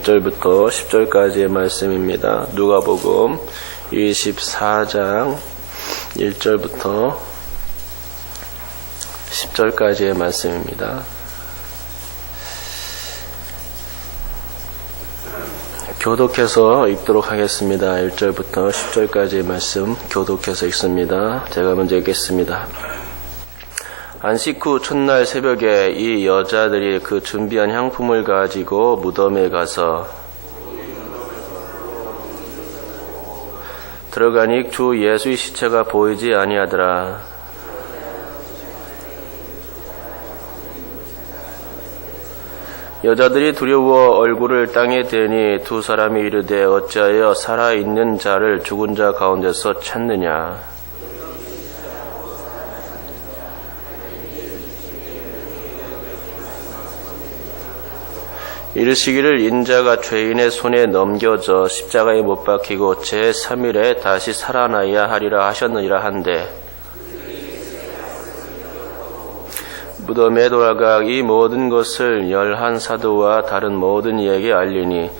1절부터 10절까지의 말씀입니다. 누가복음 24장 1절부터 10절까지의 말씀입니다. 교독해서 읽도록 하겠습니다. 1절부터 10절까지의 말씀 교독해서 읽습니다. 제가 먼저 읽겠습니다. 안식 후 첫날 새벽에 이 여자들이 그 준비한 향품을 가지고 무덤에 가서 들어가니 주 예수의 시체가 보이지 아니하더라. 여자들이 두려워 얼굴을 땅에 대니 두 사람이 이르되 어찌하여 살아있는 자를 죽은 자 가운데서 찾느냐. 이르시기를 인자가 죄인의 손에 넘겨져 십자가에 못 박히고 제3일에 다시 살아나야 하리라 하셨느니라 한데 무덤에 돌아가 이 모든 것을 11사도와 다른 모든 이에게 알리니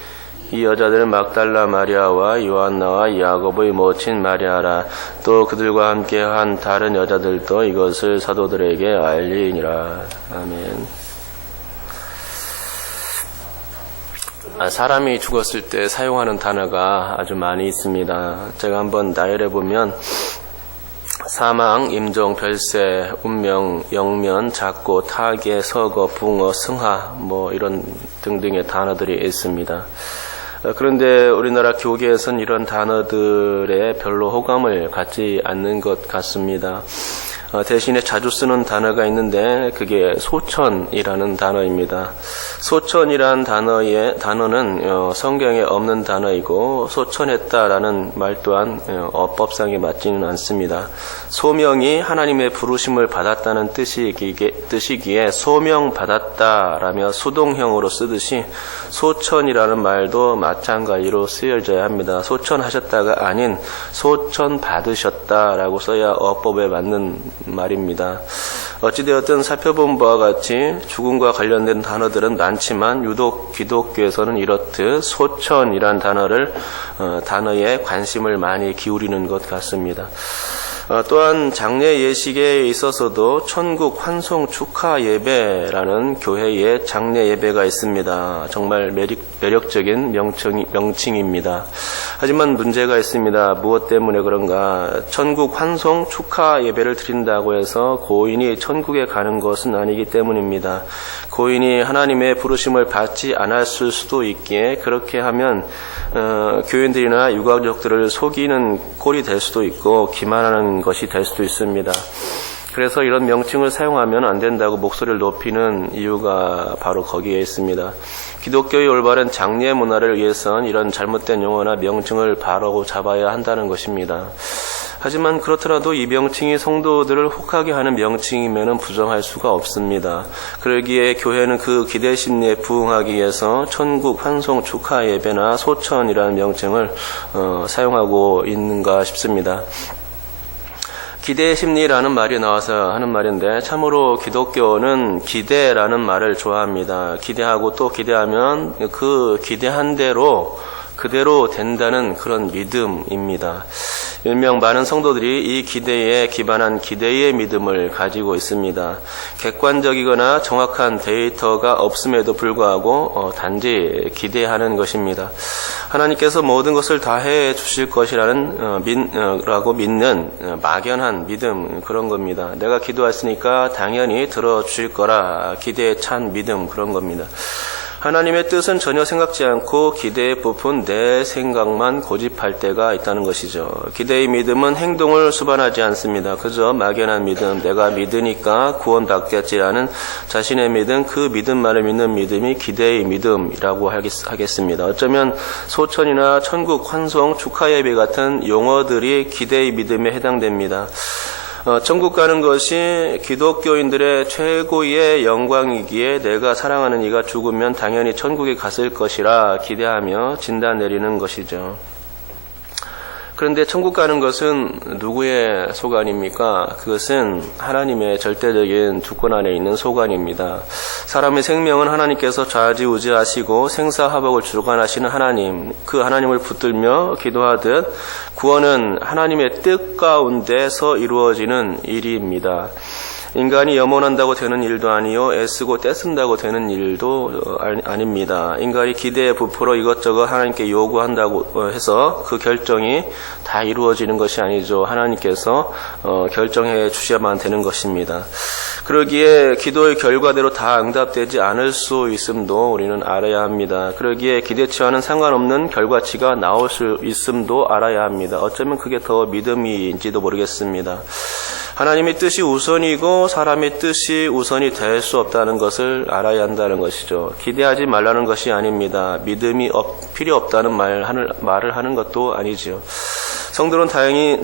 이 여자들은 막달라 마리아와 요한나와 야고보의 모친 마리아라. 또 그들과 함께 한 다른 여자들도 이것을 사도들에게 알리니라. 아멘. 사람이 죽었을 때 사용하는 단어가 아주 많이 있습니다. 제가 한번 나열해 보면 사망, 임종, 별세, 운명, 영면, 작고, 타계, 서거, 붕어, 승하 이런 등등의 단어들이 있습니다. 그런데 우리나라 교계에서는 이런 단어들에 별로 호감을 갖지 않는 것 같습니다. 대신에 자주 쓰는 단어가 있는데 그게 소천이라는 단어입니다. 소천이라는 단어는 성경에 없는 단어이고 소천했다라는 말 또한 어법상에 맞지는 않습니다. 소명이 하나님의 부르심을 받았다는 뜻이기에 소명받았다라며 수동형으로 쓰듯이 소천이라는 말도 마찬가지로 쓰여져야 합니다. 소천하셨다가 아닌 소천받으셨다라고 써야 어법에 맞는 말입니다. 어찌되었든 살펴본 바와 같이 죽음과 관련된 단어들은 많지만 유독 기독교에서는 이렇듯 소천이란 단어에 관심을 많이 기울이는 것 같습니다. 또한 장례 예식에 있어서도 천국 환송 축하 예배라는 교회의 장례 예배가 있습니다. 정말 매력적인 명칭입니다. 하지만 문제가 있습니다. 무엇 때문에 그런가? 천국 환송 축하 예배를 드린다고 해서 고인이 천국에 가는 것은 아니기 때문입니다. 고인이 하나님의 부르심을 받지 않았을 수도 있기에 그렇게 하면 교인들이나 유가족들을 속이는 꼴이 될 수도 있고 기만하는 것이 될 수도 있습니다. 그래서 이런 명칭을 사용하면 안 된다고 목소리를 높이는 이유가 바로 거기에 있습니다. 기독교의 올바른 장례 문화를 위해선 이런 잘못된 용어나 명칭을 바로 잡아야 한다는 것입니다. 하지만 그렇더라도 이 명칭이 성도들을 혹하게 하는 명칭이면 부정할 수가 없습니다. 그러기에 교회는 그 기대 심리에 부응하기 위해서 천국 환송 축하 예배나 소천이라는 명칭을 사용하고 있는가 싶습니다. 기대 심리라는 말이 나와서 하는 말인데 참으로 기독교는 기대라는 말을 좋아합니다. 기대하고 또 기대하면 그 기대한 대로 그대로 된다는 그런 믿음입니다. 일명 많은 성도들이 이 기대에 기반한 기대의 믿음을 가지고 있습니다. 객관적이거나 정확한 데이터가 없음에도 불구하고 단지 기대하는 것입니다. 하나님께서 모든 것을 다 해 주실 것이라고 믿는 막연한 믿음, 그런 겁니다. 내가 기도했으니까 당연히 들어주실 거라 기대에 찬 믿음, 그런 겁니다. 하나님의 뜻은 전혀 생각지 않고 기대에 부푼 내 생각만 고집할 때가 있다는 것이죠. 기대의 믿음은 행동을 수반하지 않습니다. 그저 막연한 믿음, 내가 믿으니까 구원받겠지라는 자신의 믿음, 그 믿음만을 믿는 믿음이 기대의 믿음이라고 하겠습니다. 어쩌면 소천이나 천국 환송 축하 예배 같은 용어들이 기대의 믿음에 해당됩니다. 천국 가는 것이 기독교인들의 최고의 영광이기에 내가 사랑하는 이가 죽으면 당연히 천국에 갔을 것이라 기대하며 진단 내리는 것이죠. 그런데 천국 가는 것은 누구의 소관입니까? 그것은 하나님의 절대적인 주권 안에 있는 소관입니다. 사람의 생명은 하나님께서 좌지우지하시고 생사화복을 주관하시는 하나님, 그 하나님을 붙들며 기도하듯 구원은 하나님의 뜻 가운데서 이루어지는 일입니다. 인간이 염원한다고 되는 일도 아니요 애쓰고 떼쓴다고 되는 일도 아닙니다. 인간이 기대에 부풀어 이것저것 하나님께 요구한다고 해서 그 결정이 다 이루어지는 것이 아니죠. 하나님께서 결정해 주셔야만 되는 것입니다. 그러기에 기도의 결과대로 다 응답되지 않을 수 있음도 우리는 알아야 합니다. 그러기에 기대치와는 상관없는 결과치가 나올 수 있음도 알아야 합니다. 어쩌면 그게 더 믿음인지도 모르겠습니다. 하나님의 뜻이 우선이고 사람의 뜻이 우선이 될 수 없다는 것을 알아야 한다는 것이죠. 기대하지 말라는 것이 아닙니다. 믿음이 필요 없다는 말을 하는 것도 아니죠. 성도는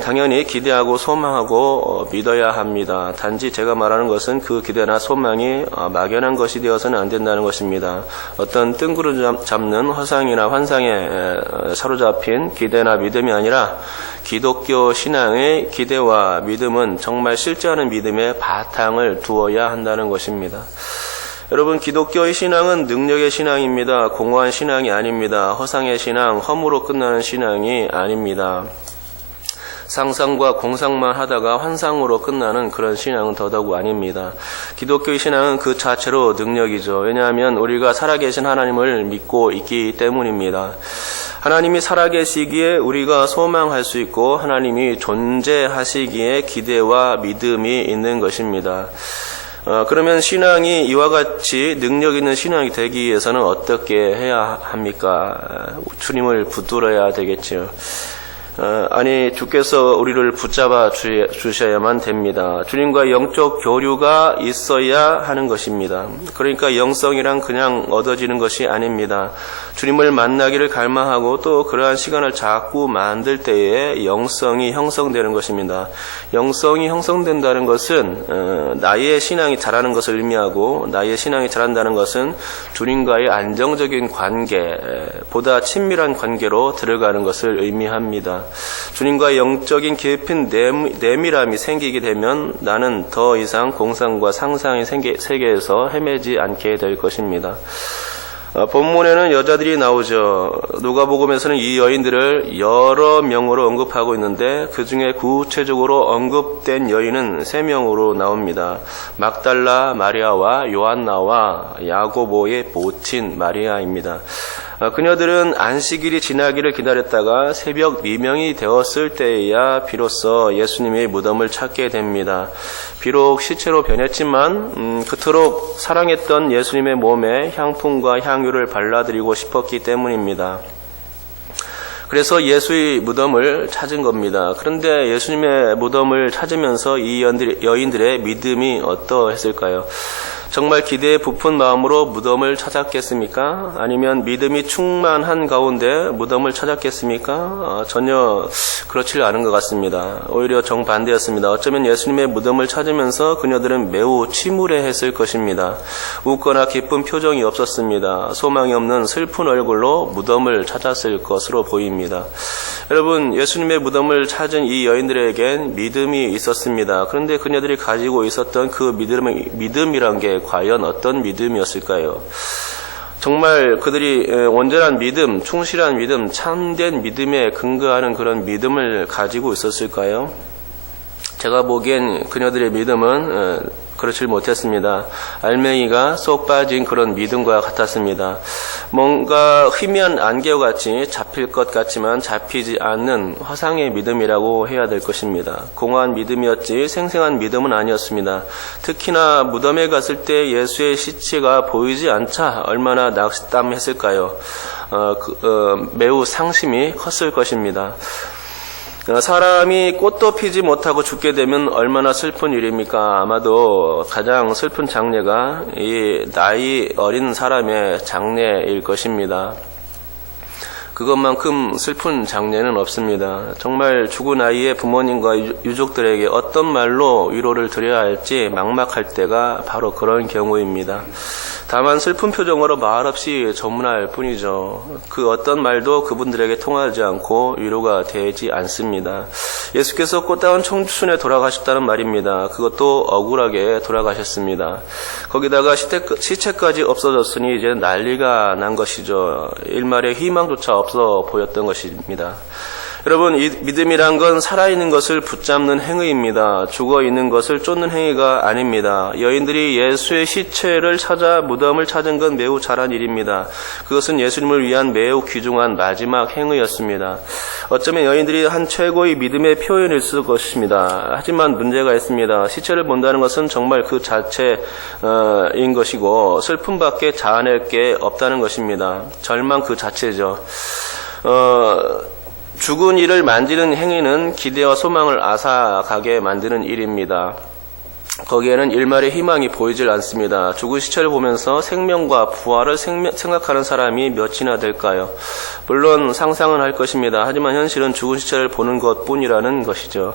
당연히 기대하고 소망하고 믿어야 합니다. 단지 제가 말하는 것은 그 기대나 소망이 막연한 것이 되어서는 안 된다는 것입니다. 어떤 뜬구름 잡는 허상이나 환상에 사로잡힌 기대나 믿음이 아니라 기독교 신앙의 기대와 믿음은 정말 실제하는 믿음의 바탕을 두어야 한다는 것입니다. 여러분, 기독교의 신앙은 능력의 신앙입니다. 공허한 신앙이 아닙니다. 허상의 신앙, 허무로 끝나는 신앙이 아닙니다. 상상과 공상만 하다가 환상으로 끝나는 그런 신앙은 더더욱 아닙니다. 기독교의 신앙은 그 자체로 능력이죠. 왜냐하면 우리가 살아계신 하나님을 믿고 있기 때문입니다. 하나님이 살아계시기에 우리가 소망할 수 있고 하나님이 존재하시기에 기대와 믿음이 있는 것입니다. 그러면 신앙이 이와 같이 능력 있는 신앙이 되기 위해서는 어떻게 해야 합니까? 주님을 붙들어야 되겠죠. 아니, 주께서 우리를 붙잡아 주셔야만 됩니다. 주님과 영적 교류가 있어야 하는 것입니다. 그러니까 영성이란 그냥 얻어지는 것이 아닙니다. 주님을 만나기를 갈망하고 또 그러한 시간을 자꾸 만들 때에 영성이 형성되는 것입니다. 영성이 형성된다는 것은 나의 신앙이 자라는 것을 의미하고, 나의 신앙이 자란다는 것은 주님과의 안정적인 관계, 보다 친밀한 관계로 들어가는 것을 의미합니다. 주님과 영적인 깊은 내밀함이 생기게 되면 나는 더 이상 공상과 상상의 세계에서 헤매지 않게 될 것입니다. 본문에는 여자들이 나오죠. 누가복음에서는 이 여인들을 여러 명으로 언급하고 있는데 그 중에 구체적으로 언급된 여인은 3명으로 나옵니다. 막달라 마리아와 요한나와 야고보의 모친 마리아입니다. 그녀들은 안식일이 지나기를 기다렸다가 새벽 미명이 되었을 때에야 비로소 예수님의 무덤을 찾게 됩니다. 비록 시체로 변했지만 그토록 사랑했던 예수님의 몸에 향품과 향유를 발라드리고 싶었기 때문입니다. 그래서 예수의 무덤을 찾은 겁니다. 그런데 예수님의 무덤을 찾으면서 이 여인들의 믿음이 어떠했을까요? 정말 기대에 부푼 마음으로 무덤을 찾았겠습니까? 아니면 믿음이 충만한 가운데 무덤을 찾았겠습니까? 전혀 그렇지 않은 것 같습니다. 오히려 정반대였습니다. 어쩌면 예수님의 무덤을 찾으면서 그녀들은 매우 침울해했을 것입니다. 웃거나 기쁜 표정이 없었습니다. 소망이 없는 슬픈 얼굴로 무덤을 찾았을 것으로 보입니다. 여러분, 예수님의 무덤을 찾은 이 여인들에겐 믿음이 있었습니다. 그런데 그녀들이 가지고 있었던 그 믿음이란 게 과연 어떤 믿음이었을까요? 정말 그들이 온전한 믿음, 충실한 믿음, 참된 믿음에 근거하는 그런 믿음을 가지고 있었을까요? 제가 보기엔 그녀들의 믿음은 그렇지 못했습니다. 알맹이가 쏙 빠진 그런 믿음과 같았습니다. 뭔가 희미한 안개와 같이 잡힐 것 같지만 잡히지 않는 화상의 믿음이라고 해야 될 것입니다. 공허한 믿음이었지 생생한 믿음은 아니었습니다. 특히나 무덤에 갔을 때 예수의 시체가 보이지 않자 얼마나 낙담했을까요? 매우 상심이 컸을 것입니다. 사람이 꽃도 피지 못하고 죽게 되면 얼마나 슬픈 일입니까? 아마도 가장 슬픈 장례가 이 나이 어린 사람의 장례일 것입니다. 그것만큼 슬픈 장례는 없습니다. 정말 죽은 아이의 부모님과 유족들에게 어떤 말로 위로를 드려야 할지 막막할 때가 바로 그런 경우입니다. 다만 슬픈 표정으로 말없이 전문할 뿐이죠. 그 어떤 말도 그분들에게 통하지 않고 위로가 되지 않습니다. 예수께서 꽃다운 청춘에 돌아가셨다는 말입니다. 그것도 억울하게 돌아가셨습니다. 거기다가 시체까지 없어졌으니 이제 난리가 난 것이죠. 일말의 희망조차 없어 보였던 것입니다. 여러분, 이 믿음이란 건 살아있는 것을 붙잡는 행위입니다. 죽어있는 것을 쫓는 행위가 아닙니다. 여인들이 예수의 시체를 찾아 무덤을 찾은 건 매우 잘한 일입니다. 그것은 예수님을 위한 매우 귀중한 마지막 행위였습니다. 어쩌면 여인들이 한 최고의 믿음의 표현일 것입니다. 하지만 문제가 있습니다. 시체를 본다는 것은 정말 그 자체인 것이고 슬픔밖에 자아낼 게 없다는 것입니다. 절망 그 자체죠. 죽은 이를 만지는 행위는 기대와 소망을 앗아가게 만드는 일입니다. 거기에는 일말의 희망이 보이질 않습니다. 죽은 시체를 보면서 생명과 부활을 생각하는 사람이 몇이나 될까요? 물론 상상은 할 것입니다. 하지만 현실은 죽은 시체를 보는 것뿐이라는 것이죠.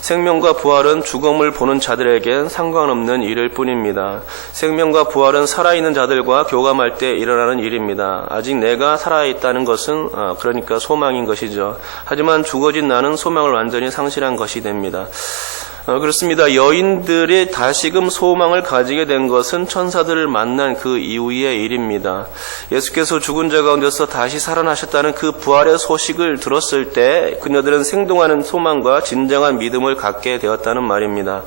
생명과 부활은 죽음을 보는 자들에겐 상관없는 일일 뿐입니다. 생명과 부활은 살아있는 자들과 교감할 때 일어나는 일입니다. 아직 내가 살아있다는 것은 그러니까 소망인 것이죠. 하지만 죽어진 나는 소망을 완전히 상실한 것이 됩니다. 그렇습니다. 여인들이 다시금 소망을 가지게 된 것은 천사들을 만난 그 이후의 일입니다. 예수께서 죽은 자 가운데서 다시 살아나셨다는 그 부활의 소식을 들었을 때 그녀들은 생동하는 소망과 진정한 믿음을 갖게 되었다는 말입니다.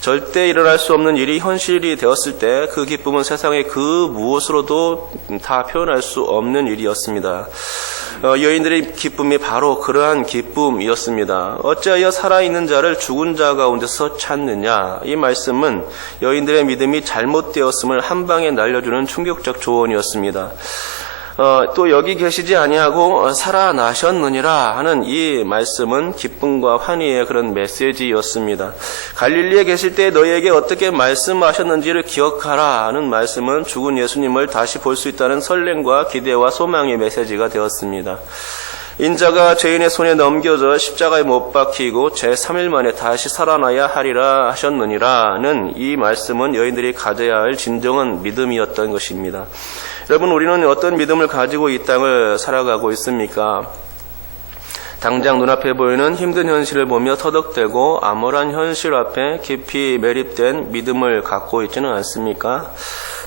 절대 일어날 수 없는 일이 현실이 되었을 때 그 기쁨은 세상의 그 무엇으로도 다 표현할 수 없는 일이었습니다. 여인들의 기쁨이 바로 그러한 기쁨이었습니다. 어찌하여 살아있는 자를 죽은 자 가운데서 찾느냐? 이 말씀은 여인들의 믿음이 잘못되었음을 한 방에 날려주는 충격적 조언이었습니다. 또 여기 계시지 아니하고 살아나셨느니라 하는 이 말씀은 기쁨과 환희의 그런 메시지였습니다. 갈릴리에 계실 때 너희에게 어떻게 말씀하셨는지를 기억하라 하는 말씀은 죽은 예수님을 다시 볼 수 있다는 설렘과 기대와 소망의 메시지가 되었습니다. 인자가 죄인의 손에 넘겨져 십자가에 못 박히고 제3일 만에 다시 살아나야 하리라 하셨느니라는 이 말씀은 여인들이 가져야 할 진정한 믿음이었던 것입니다. 여러분, 우리는 어떤 믿음을 가지고 이 땅을 살아가고 있습니까? 당장 눈앞에 보이는 힘든 현실을 보며 터덕대고 암울한 현실 앞에 깊이 매립된 믿음을 갖고 있지는 않습니까?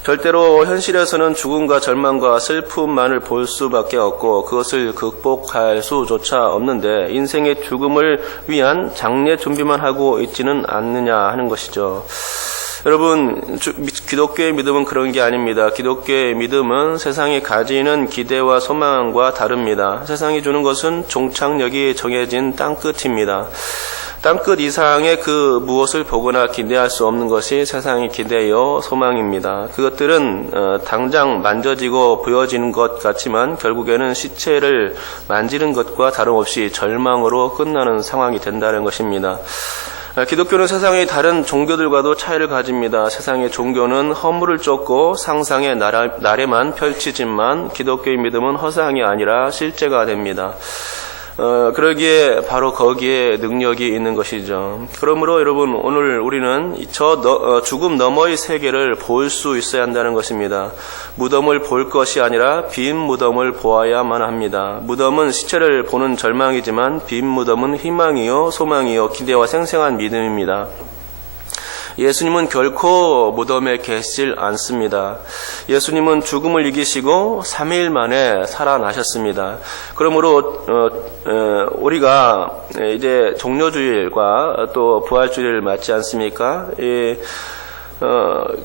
절대로 현실에서는 죽음과 절망과 슬픔만을 볼 수밖에 없고 그것을 극복할 수조차 없는데 인생의 죽음을 위한 장례 준비만 하고 있지는 않느냐 하는 것이죠. 여러분, 기독교의 믿음은 그런 게 아닙니다. 기독교의 믿음은 세상이 가지는 기대와 소망과 다릅니다. 세상이 주는 것은 종착역이 정해진 땅끝입니다. 땅끝 이상의 그 무엇을 보거나 기대할 수 없는 것이 세상의 기대요 소망입니다. 그것들은 당장 만져지고 보여지는 것 같지만 결국에는 시체를 만지는 것과 다름없이 절망으로 끝나는 상황이 된다는 것입니다. 기독교는 세상의 다른 종교들과도 차이를 가집니다. 세상의 종교는 허물을 쫓고 상상의 나래만 펼치지만 기독교의 믿음은 허상이 아니라 실제가 됩니다. 그러기에 바로 거기에 능력이 있는 것이죠. 그러므로 여러분, 오늘 우리는 죽음 너머의 세계를 볼 수 있어야 한다는 것입니다. 무덤을 볼 것이 아니라 빈 무덤을 보아야만 합니다. 무덤은 시체를 보는 절망이지만 빈 무덤은 희망이요 소망이요 기대와 생생한 믿음입니다. 예수님은 결코 무덤에 계시질 않습니다. 예수님은 죽음을 이기시고 3일 만에 살아나셨습니다. 그러므로 우리가 이제 종료주일과 또 부활주일을 맞지 않습니까?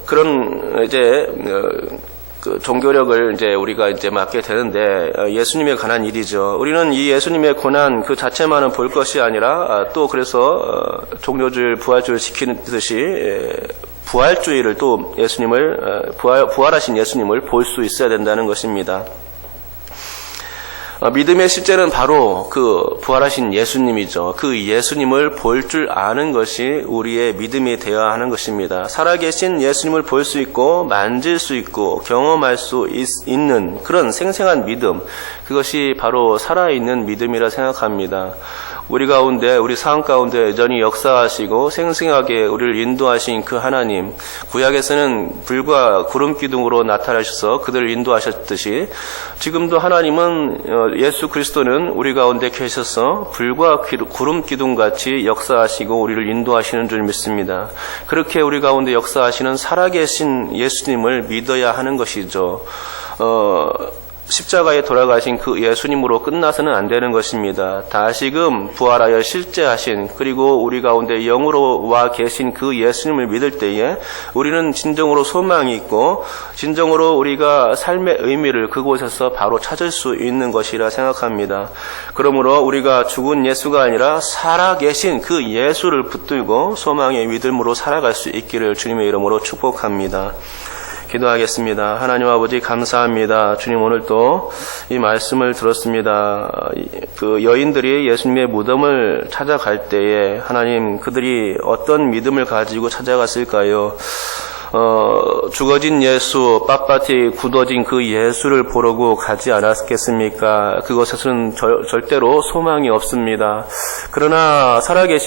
그런 이제 그 종교력을 이제 우리가 이제 맡게 되는데 예수님에 관한 일이죠. 우리는 이 예수님의 고난 그 자체만은 볼 것이 아니라 또 그래서 종료주일, 부활주일 지키듯이 부활주일을 또 예수님을 부활하신 예수님을 볼 수 있어야 된다는 것입니다. 믿음의 실제는 바로 그 부활하신 예수님이죠. 그 예수님을 볼 줄 아는 것이 우리의 믿음이 되어야 하는 것입니다. 살아계신 예수님을 볼 수 있고 만질 수 있고 경험할 수 있는 그런 생생한 믿음, 그것이 바로 살아있는 믿음이라 생각합니다. 우리 가운데, 우리 삶 가운데 여전히 역사하시고 생생하게 우리를 인도하신 그 하나님, 구약에서는 불과 구름 기둥으로 나타나셔서 그들을 인도하셨듯이 지금도 하나님은 예수 그리스도는 우리 가운데 계셔서 불과 구름 기둥같이 역사하시고 우리를 인도하시는 줄 믿습니다. 그렇게 우리 가운데 역사하시는 살아계신 예수님을 믿어야 하는 것이죠. 십자가에 돌아가신 그 예수님으로 끝나서는 안 되는 것입니다. 다시금 부활하여 실제하신, 그리고 우리 가운데 영으로 와 계신 그 예수님을 믿을 때에 우리는 진정으로 소망이 있고 진정으로 우리가 삶의 의미를 그곳에서 바로 찾을 수 있는 것이라 생각합니다. 그러므로 우리가 죽은 예수가 아니라 살아계신 그 예수를 붙들고 소망의 믿음으로 살아갈 수 있기를 주님의 이름으로 축복합니다. 기도하겠습니다. 하나님 아버지 감사합니다. 주님, 오늘 또 이 말씀을 들었습니다. 그 여인들이 예수님의 무덤을 찾아갈 때에 하나님, 그들이 어떤 믿음을 가지고 찾아갔을까요? 죽어진 예수, 빳빳이 굳어진 그 예수를 보려고 가지 않았겠습니까? 그것에서는 절대로 소망이 없습니다. 그러나 살아계신